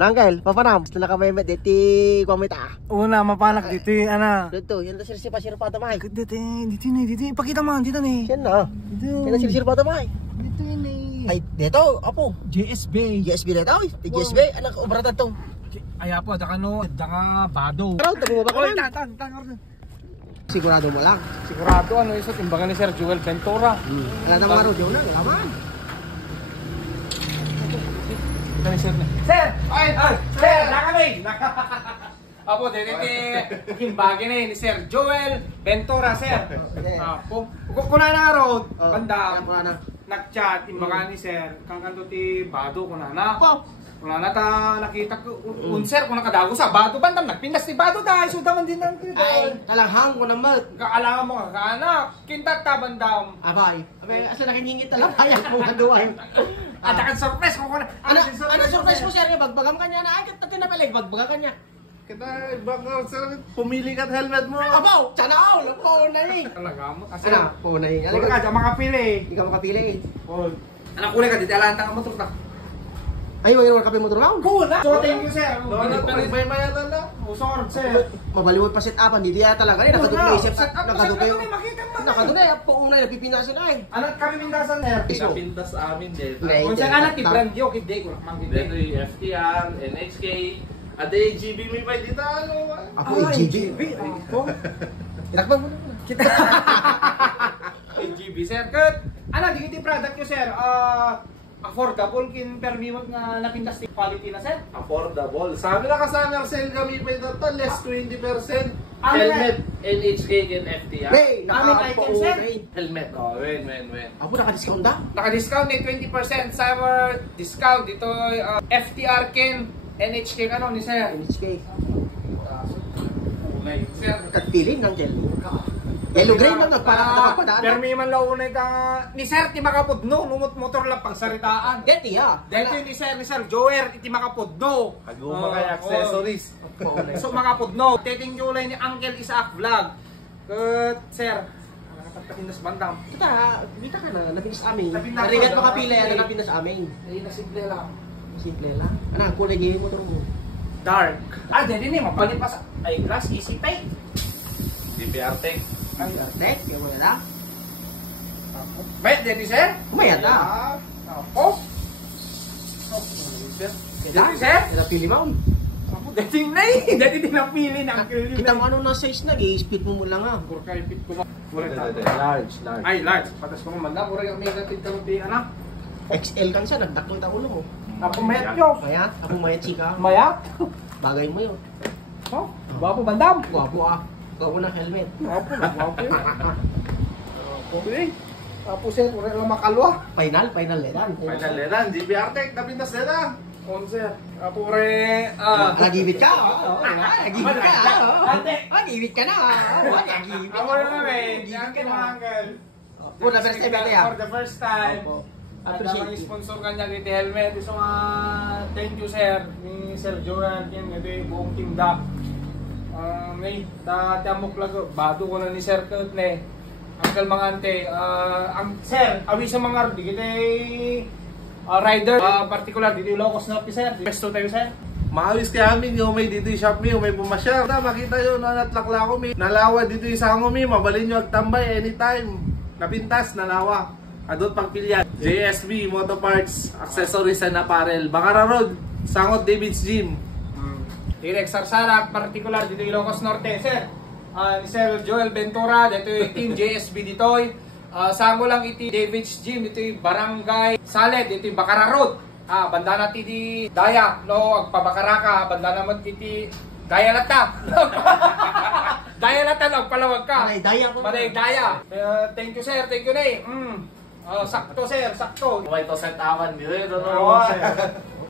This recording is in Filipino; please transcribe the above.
Nangkel, papanam. Setelah kami deti komita. Una, mapanak dito ana. Dito, yan na sirsi pa tamay. Dito nih. Pakita man, dito nih. Yan na. Yan na sirsi pa tamay. Dito ini. Ay, dito, apo. JSB. JSB dito, di JSB, anak obratan to. Ay apo, daka bado. Ano, tago ba ka man? Tan. Sigurado mo lang. Sigurado ano iso timbangan ni Sir Joel Ventura. Alam na maro, diyo na, laman. Ito ni Sir. Sir! Sir! Nakami! Apo, dito kimbagi ni Sir Joel Ventura, Sir. Apo. Kung na road, banda, nag-chat, timbangan ni Sir, kang kanto ti Bado, kung na. Wala na ta nakita ko unser kung nakadago sa Bado bandam nagpindas si Bado dahil so daman din nang ay talanghang ko naman kaalangan mo ka anak kintat ta bandam abay asa nakingingit talang hayag mo kaduay atakan surprise ko na ano surprise mo sir bagbagam kanya na ay tatin na palig bagbaga kanya kita baka sir pumili ka helmet mo abaw sana all po na ni talaga mo kasi ana po na ni wala ka makapili ikaw makapili anak kulay ka dito alanta ka motor ta. Ay, wag yung kape mo doon. Cool. So thank you sir. May mayatan na. Usor sir. Mabaliwod pa set upan dito ya talaga ni nakadugay set up nakadugay. Makita mo. Nakadugay po unay napipinasan ay. Anak kami mindasan sir. Pintas amin din. Kung saan anak ti brand yo kid day ko lang mangkita. Dito yung FTR, NHK, ada GB may pa dito ano. Ako GB. Ako. Irakbang mo na. Kita. GB sir. Kat anak di product yo sir. Affordable kin permimot nga napindas ti quality na sir. Affordable. Sabi na kasama sale kami pa dito less 20%. Helmet, NHK and FTR. Hey, Amin item sir. Helmet. Oh, when. Ako naka-discount da. Naka-discount ni 20% summer discount dito FTR kin NHK ano ni sir. NHK. Ulay sir. Katpilin ng gel. Yellow green man nagparang nakapadaan. Permi man launay ka ni sir ti makapudno numot motor lang pagsaritaan. Deti ha. Dito ni sir Joer iti makapudno. Aguma kay accessories. So makapudno. Teting Julay ni Uncle Isaac Vlog. Kat sir. Nakatapinas bandam. Kita ka na napinas amin. Napinas Rigat ako. makapili na napinas amin. Ay nasimple lang. Simple lang. Ana kulay gini motor mo. Dark. Dito ni mapalipas ay glass easy pay. DPR Tech. Tek, yung wala lang. Bayad din sir? Kumayat na. Ako? Kailangan sir? Napili mo. Ako dating na eh. Dati din napili ng uncle. Kita mo ano na size na, i-split mo lang ha. Purkay fit ko ba? Large. Ay, large. Patas ko naman lang. Purkay may natin talubi anak. XL kan siya, nagdaklang ulo mo. Ako mayat yun. Mayat? Ako mayat chika. Mayat? Bagay mo yun. Oh, bago bandam. Gwapo ah. Gwapo ng helmet. Bago yun. Okay. Tapos sir, pura lang makalwa. Final ledan. Final ledan, DPR Tech, napintas ledan. Sir, pure Nagibit ka. Nagibit ka. Ate. Nagibit ka na. Nagibit. Ako na naman. Yan ka na uncle. For the first time ito ya. For the first time. Appreciate Ang it. sponsor kanya kay helmet. So thank you sir ni Sir Joel yan ito yung buong team da. May tatamok lang bado ko na ni Sir Kurt ne. Uncle Mangante, ang sir, awi sa mga kita rider particular dito yung locos na sir. Pesto tayo sir. Maawis kaya amin yung may dito yung shop mi, yung may pumasyar. Makita yun, natlakla ko mi. Nalawa dito yung sango mi, mabalin nyo agtambay anytime. Napintas, nalawa. Adot pagpilyan. JSB, Moto Parts, Accessories and Apparel. Baccara Road, Sangot David's Gym. Direk Sarsara, particular dito yung Ilocos Norte, sir. Ni Sir Joel Ventura, dito yung team JSB ditoy. Samo lang iti David's Gym, dito yung Barangay Saled, dito yung Baccara Road. Banda natin di Daya, no, agpabakara ka, banda naman iti Daya Lata. Daya Lata, no, palawag ka. Daya ko. Daya. Thank you sir, thank you na sakto sir, sakto. May to set awan dito, Oo, sir.